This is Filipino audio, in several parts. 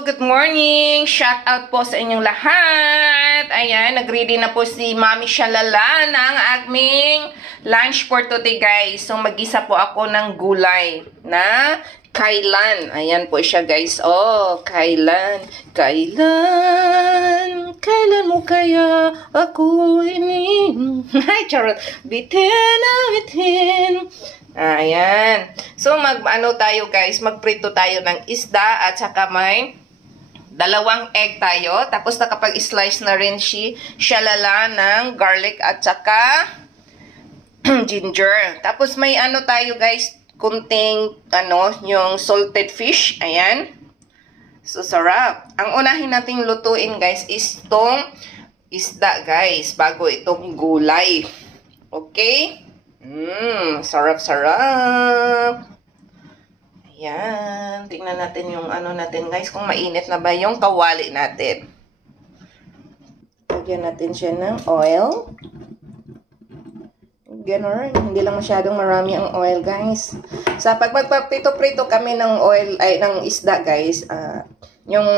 good morning! Shout out po sa inyong lahat! Ayan, nag-ready na po si Mami Shalala ng aming lunch for today, guys. So, mag-isa po ako ng gulay na kailan. Ayan po siya, guys. Oh, kailan. Kailan mo kaya ako Ay, charot. Bitin. Ayan. So, mag-ano tayo, guys. Magprito tayo ng isda at saka may dalawang egg tayo. Tapos, nakapag-slice na rin si Shalala ng garlic at saka ginger. Tapos, may ano tayo, guys. Kunting, yung salted fish. Ayan. So, sarap. Ang unahin nating lutuin, guys, is itong isda, guys. Bago itong gulay. Okay? Sarap-sarap. Ayan. Tingnan natin yung natin, guys. Kung mainit na ba yung kawali natin. Lagyan natin siya ng oil. Ganon. Hindi lang masyadong marami ang oil, guys. Sa pag magpaprito-prito kami ng oil, ng isda, guys, yung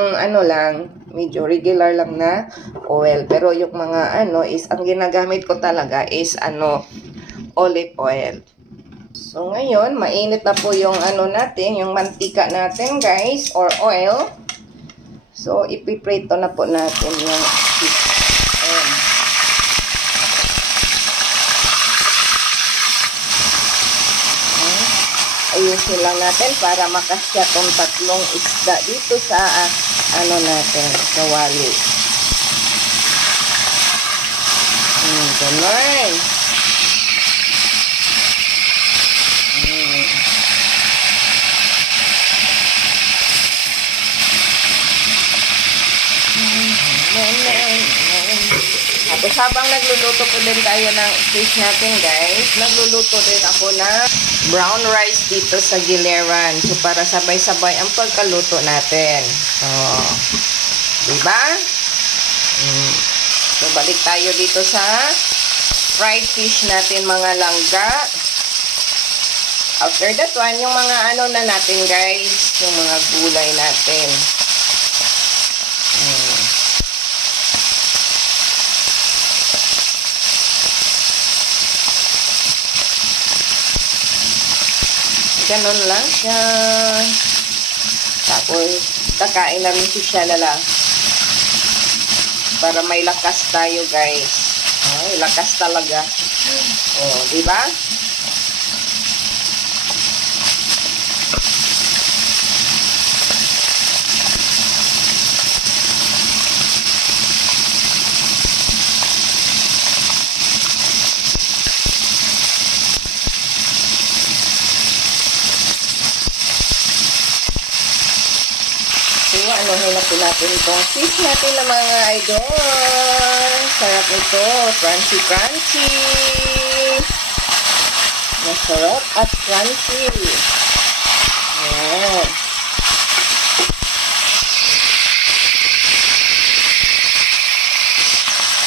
lang, medyo regular lang na oil. Pero yung mga is, ang ginagamit ko talaga is olive oil. So, ngayon, mainit na po yung natin, yung mantika natin, guys, or oil. So, ipiprito na po natin yung fish. Ayan. Ayusin lang natin para makasya tong tatlong isda dito sa, natin, kawali. Ganun. Tapos habang nagluluto po din tayo ng fish natin, guys, nagluluto din ako ng brown rice dito sa giliran. So, para sabay-sabay ang pagkaluto natin. So, diba? So, balik tayo dito sa fried fish natin, mga langga. After that one, yung mga na natin, guys, yung mga gulay natin. Ganon lang siya. Tapos, kakain na rin si Shalala. Para may lakas tayo, guys. Ay, lakas talaga. Oh, diba? Hinapin natin itong fish natin na mga idol. Sarap ito. Crunchy. Masarap at crunchy. Ayan.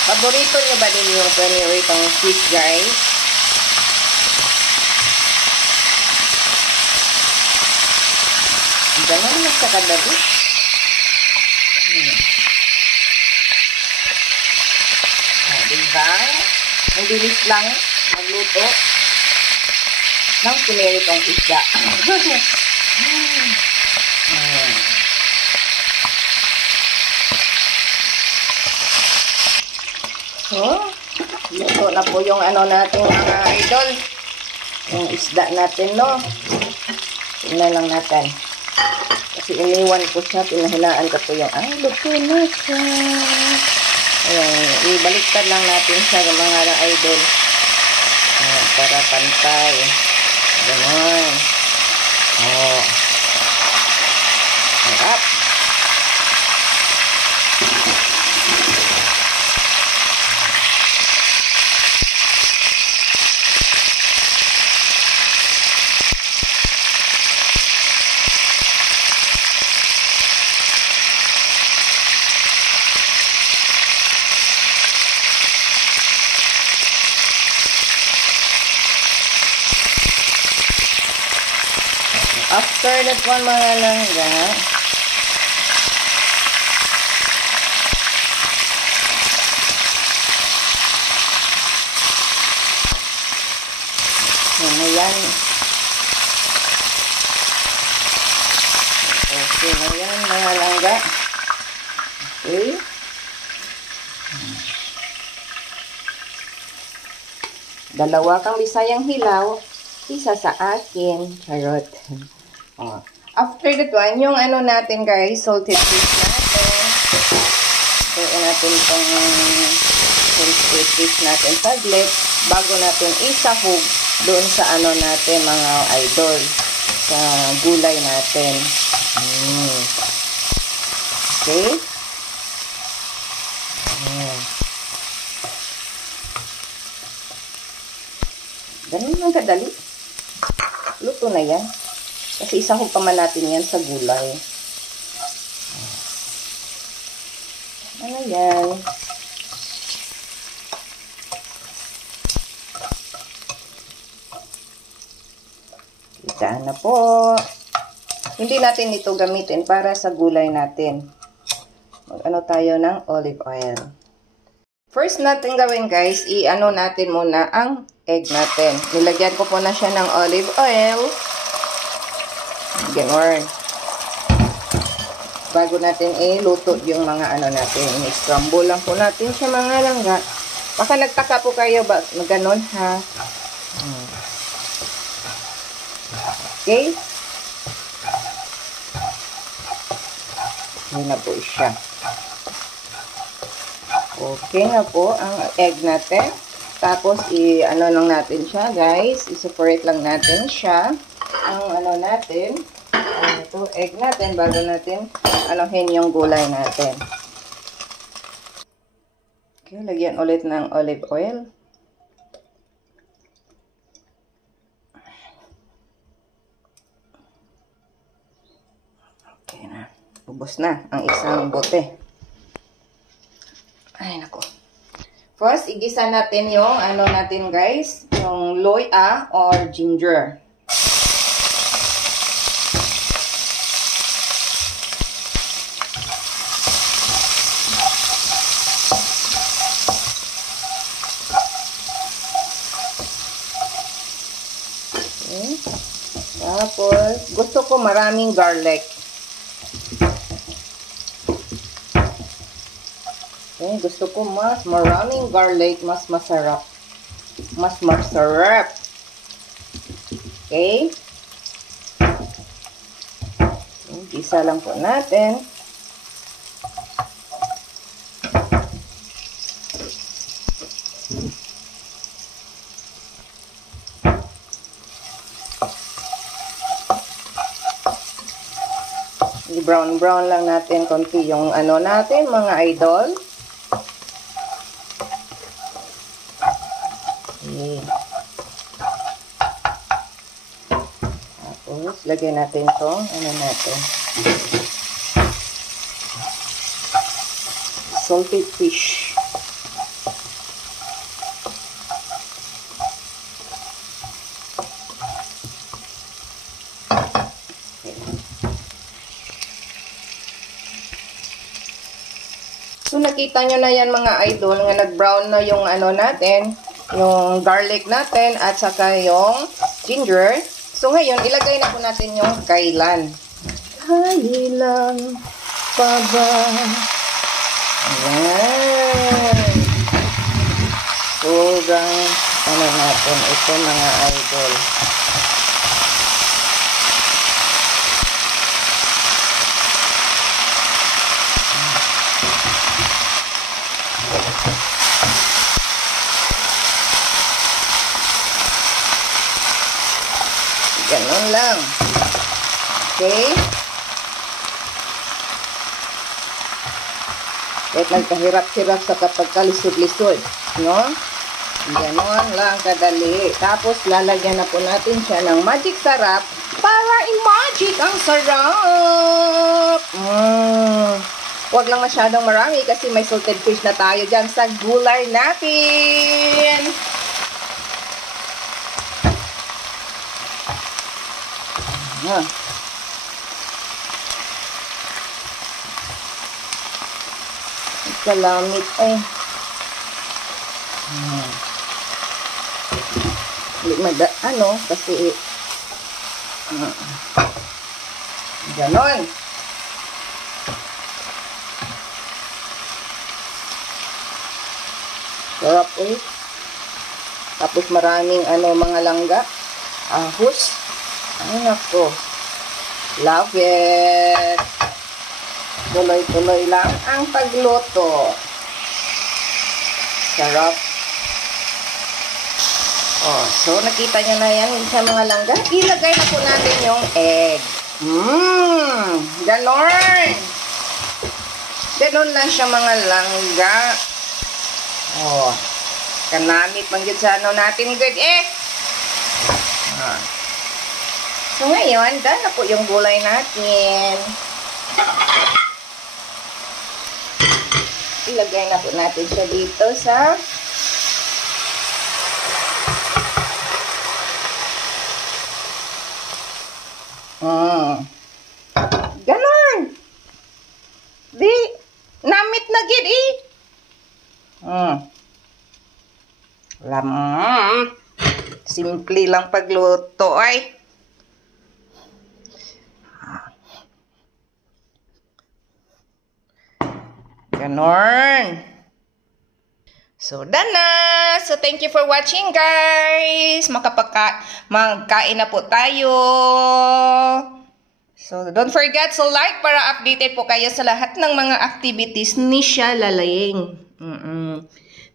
Paborito nyo ba din yung paneritong fish, guys? Ganun nagkakadabi. Diba? Ang bilis lang magluto ng piniritong isda. So, luto na po yung natin, mga idol. Yung isda natin, no? Tingnan lang natin. Kasi iniwan ko siya, pinahinaan ko po yung, luto na siya. Ayan, ibaliktad lang natin siya, mga idol. Ayan, para pantay. Ganon. Harap. After that one, mga langga, Yan na yan. Okay na yan, mga langga. Okay. Dalawa kang Bisayang hilaw, isa sa akin. Charot. Oh. After that one, yung ano natin guys, salted fish natin. Tuin natin itong salted fish natin saglit bago natin isahog doon sa ano natin mga idol. Sa gulay natin. Okay. Ganun lang kadali. Luto na yan. Kasi isahog pa man natin yan sa gulay. Ano yan? Kita na po. Hindi natin ito gamitin para sa gulay natin. Mag-ano tayo ng olive oil. First natin gawin guys, i-ano natin muna ang egg natin. Nilagyan ko po na siya ng olive oil. Ganon. Bago natin iluto yung mga ano natin. I-scramble lang po natin siya mga langga. Baka nagtaka po kayo ba? Ganon ha. Okay. Yun na po siya. Okay na po ang egg natin. Tapos, i-ano lang natin siya, guys. I-separate lang natin siya. Ang ano natin, ito, egg natin, bago natin anuhin yung gulay natin. Okay, lagyan ulit ng olive oil. Okay na. Ubos na ang isang bote. Ay, nako. First, igisa natin yung, ano natin guys, yung loya or ginger. Okay. Tapos, gusto ko maraming garlic. Okay, gusto ko mas maraming garlic, mas masarap. Mas masarap. Okay. Isa lang po natin. I-brown lang natin konti yung ano natin, mga idol. Okay. Tapos, lagyan natin itong ano natin. Salted fish. So, nakita nyo na yan mga idol, nga nag-brown na yung ano natin, yung garlic natin, at saka yung ginger. So, ngayon, ilagay na po natin yung kailan. Kailan pa ba? Ayan. Sobrang, ano natin, ito mga idol. Ganun lang. Okay? Kahit nagkahirap-hirap sa kapag kalisod-lisod. No? Ganun lang kadali. Tapos, lalagyan na po natin siya ng magic sarap para i-magic ang sarap. Huwag lang masyadong marami kasi may salted fish na tayo dyan sa gulay natin. Kalamit ay. ano, kasi ganon. Sarap eh. Tapos maraming mga langga. Ahos. Ay nako. Love it. Tuloy-tuloy lang ang pagluto. Sarap. Oh, so nakita nyo na yan sa mga langga. Ilagay na po natin yung egg. Ganon. Ganon lang siya mga langga. Oh, kanamit manggit sa natin good eh. So ngayon, done na po yung gulay natin. Ilagay na po natin siya dito sa ganon. Di, namit na gid eh. Simple lang pagluto ay. Ganon. So, done na. So, thank you for watching, guys. Magkain na po tayo. So, don't forget to like para updated po kayo sa lahat ng mga activities ni Sha Lalaying.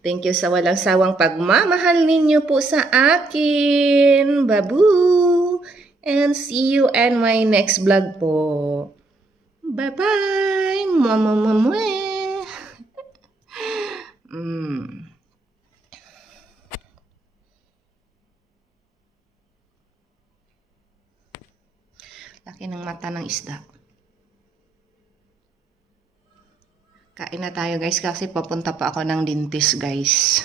Thank you sa walang sawang pagmamahal ninyo po sa akin. Babu! And see you in my next vlog po. Bye-bye! Mwah-mwah-mwah! Laki ng mata ng isda. Kain na tayo guys kasi papunta pa ako ng dentist guys.